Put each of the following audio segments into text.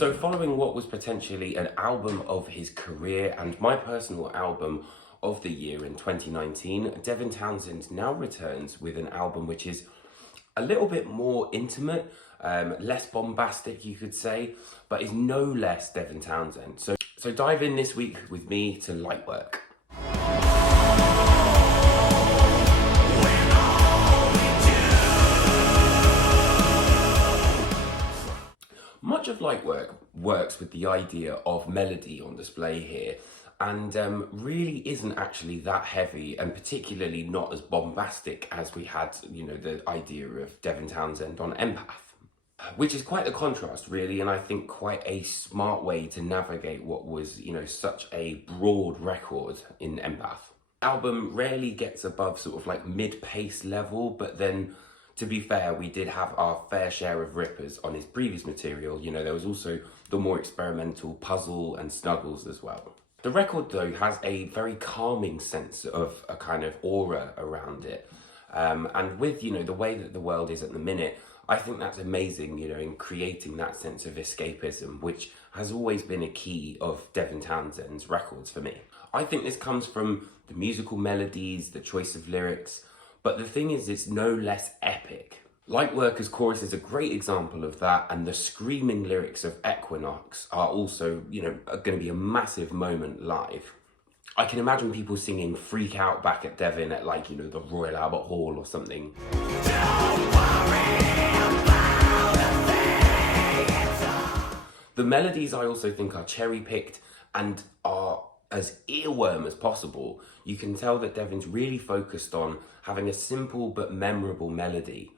So following what was potentially an album of his career and my personal album of the year in 2019, Devin Townsend now returns with an album which is a little bit more intimate, less bombastic you could say, but is no less Devin Townsend. So dive in this week with me to Lightwork. Much of Lightwork works with the idea of melody on display here, and really isn't actually that heavy, and particularly not as bombastic as we had, the idea of Devin Townsend on Empath, which is quite a contrast really, and I think quite a smart way to navigate what was, such a broad record in Empath. The album rarely gets above sort of like mid-pace level, but then to be fair, we did have our fair share of rippers on his previous material. There was also the more experimental Puzzle and Snuggles as well. The record, though, has a very calming sense of a kind of aura around it. And with, the way that the world is at the minute, I think that's amazing, in creating that sense of escapism, which has always been a key of Devin Townsend's records for me. I think this comes from the musical melodies, the choice of lyrics, but the thing is, it's no less epic. Lightworker's chorus is a great example of that, and the screaming lyrics of Equinox are also, going to be a massive moment live. I can imagine people singing Freak Out back at Devin at the Royal Albert Hall or something. Don't worry about a thing. The melodies I also think are cherry-picked and are as earworm as possible. You can tell that Devin's really focused on having a simple but memorable melody.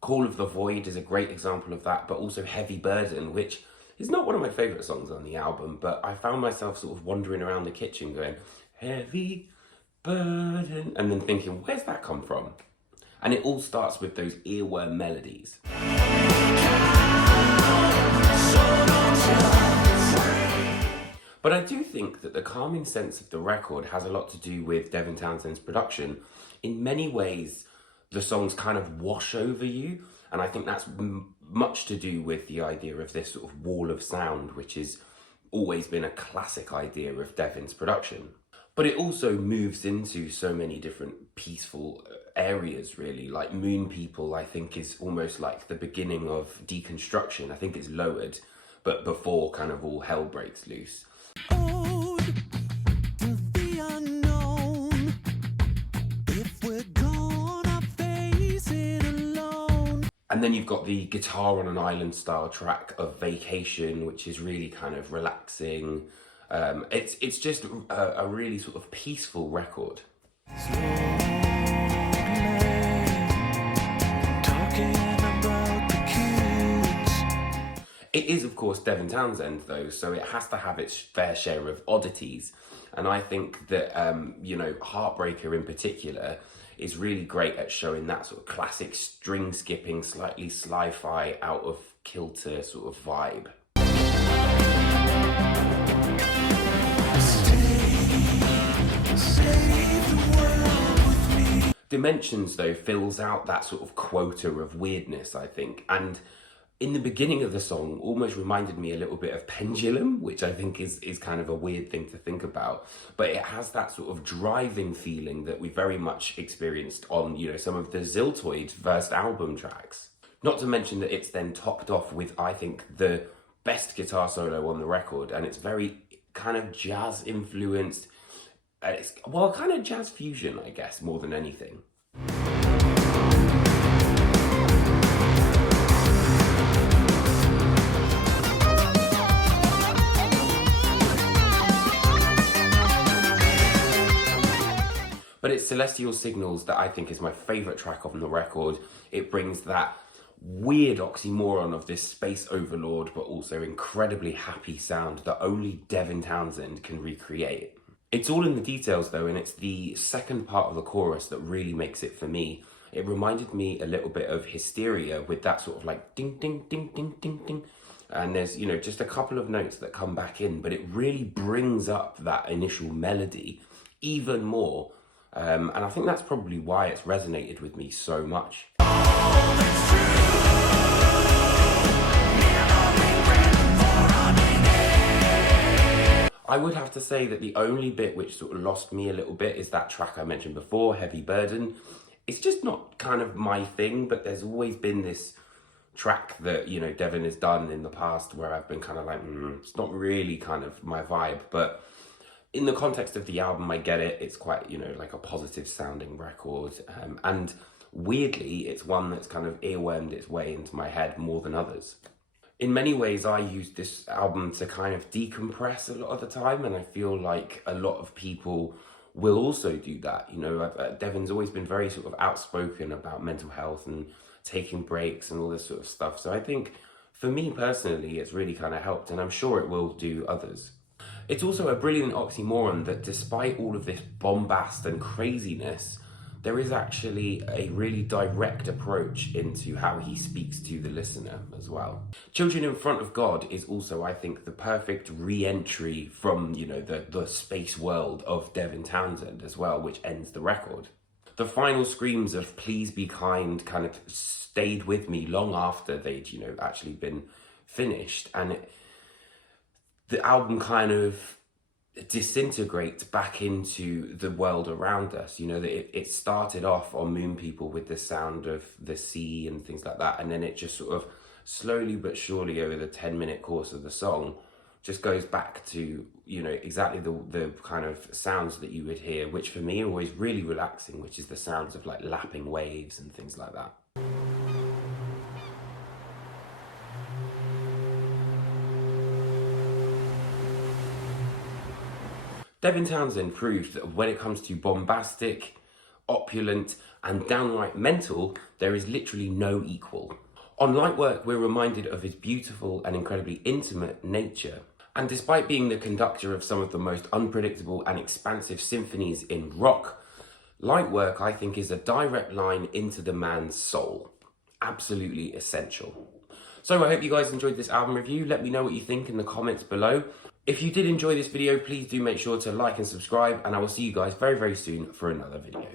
Call of the Void is a great example of that, but also Heavy Burden, which is not one of my favourite songs on the album, but I found myself sort of wandering around the kitchen going, Heavy Burden, and then thinking, where's that come from? And it all starts with those earworm melodies. But I do think that the calming sense of the record has a lot to do with Devin Townsend's production. In many ways, the songs kind of wash over you, and I think that's much to do with the idea of this sort of wall of sound, which has always been a classic idea of Devin's production. But it also moves into so many different peaceful areas, really. Like Moon People, I think, is almost like the beginning of deconstruction. I think it's lowered, but before kind of all hell breaks loose. And then you've got the guitar on an island style track of Vacation, which is really kind of relaxing. It's just a really sort of peaceful record. It is, of course, Devin Townsend, though, so it has to have its fair share of oddities. And I think that, Heartbreaker in particular is really great at showing that sort of classic string skipping, slightly sli-fi, out of kilter sort of vibe. Dimensions, though, fills out that sort of quota of weirdness, I think, and in the beginning of the song almost reminded me a little bit of Pendulum, which I think is kind of a weird thing to think about, but it has that sort of driving feeling that we very much experienced on, some of the Ziltoid first album tracks. Not to mention that it's then topped off with, I think, the best guitar solo on the record, and it's very kind of jazz influenced. It's, kind of jazz fusion, I guess, more than anything. But it's Celestial Signals that I think is my favourite track on the record. It brings that weird oxymoron of this space overlord, but also incredibly happy sound that only Devin Townsend can recreate. It's all in the details though, and it's the second part of the chorus that really makes it for me. It reminded me a little bit of Hysteria with that sort of like ding, ding, ding, ding, ding, ding. And there's, just a couple of notes that come back in, but it really brings up that initial melody even more. And I think that's probably why it's resonated with me so much. All I would have to say that the only bit which sort of lost me a little bit is that track I mentioned before, Heavy Burden. It's just not kind of my thing, but there's always been this track that, you know, Devin has done in the past where I've been kind of like, it's not really kind of my vibe. But in the context of the album, I get it. It's quite, you know, like a positive sounding record. And weirdly, it's one that's kind of earwormed its way into my head more than others. In many ways, I use this album to kind of decompress a lot of the time, and I feel like a lot of people will also do that. You know, Devin's always been very sort of outspoken about mental health and taking breaks and all this sort of stuff. So I think for me personally, it's really kind of helped, and I'm sure it will do others. It's also a brilliant oxymoron that despite all of this bombast and craziness, there is actually a really direct approach into how he speaks to the listener as well. Children in Front of God is also, I think, the perfect re-entry from, you know, the space world of Devin Townsend as well, which ends the record. The final screams of Please Be Kind kind of stayed with me long after they'd, you know, actually been finished. And the album kind of disintegrates back into the world around us. You know, that it started off on Moon People with the sound of the sea and things like that, and then it just sort of slowly but surely over the 10-minute course of the song just goes back to, you know, exactly the kind of sounds that you would hear, which for me are always really relaxing, which is the sounds of like lapping waves and things like that. Devin Townsend proved that when it comes to bombastic, opulent, and downright mental, there is literally no equal. On Lightwork, we're reminded of his beautiful and incredibly intimate nature. And despite being the conductor of some of the most unpredictable and expansive symphonies in rock, Lightwork, I think, is a direct line into the man's soul. Absolutely essential. So I hope you guys enjoyed this album review. Let me know what you think in the comments below. If you did enjoy this video, please do make sure to like and subscribe, and I will see you guys very, very soon for another video.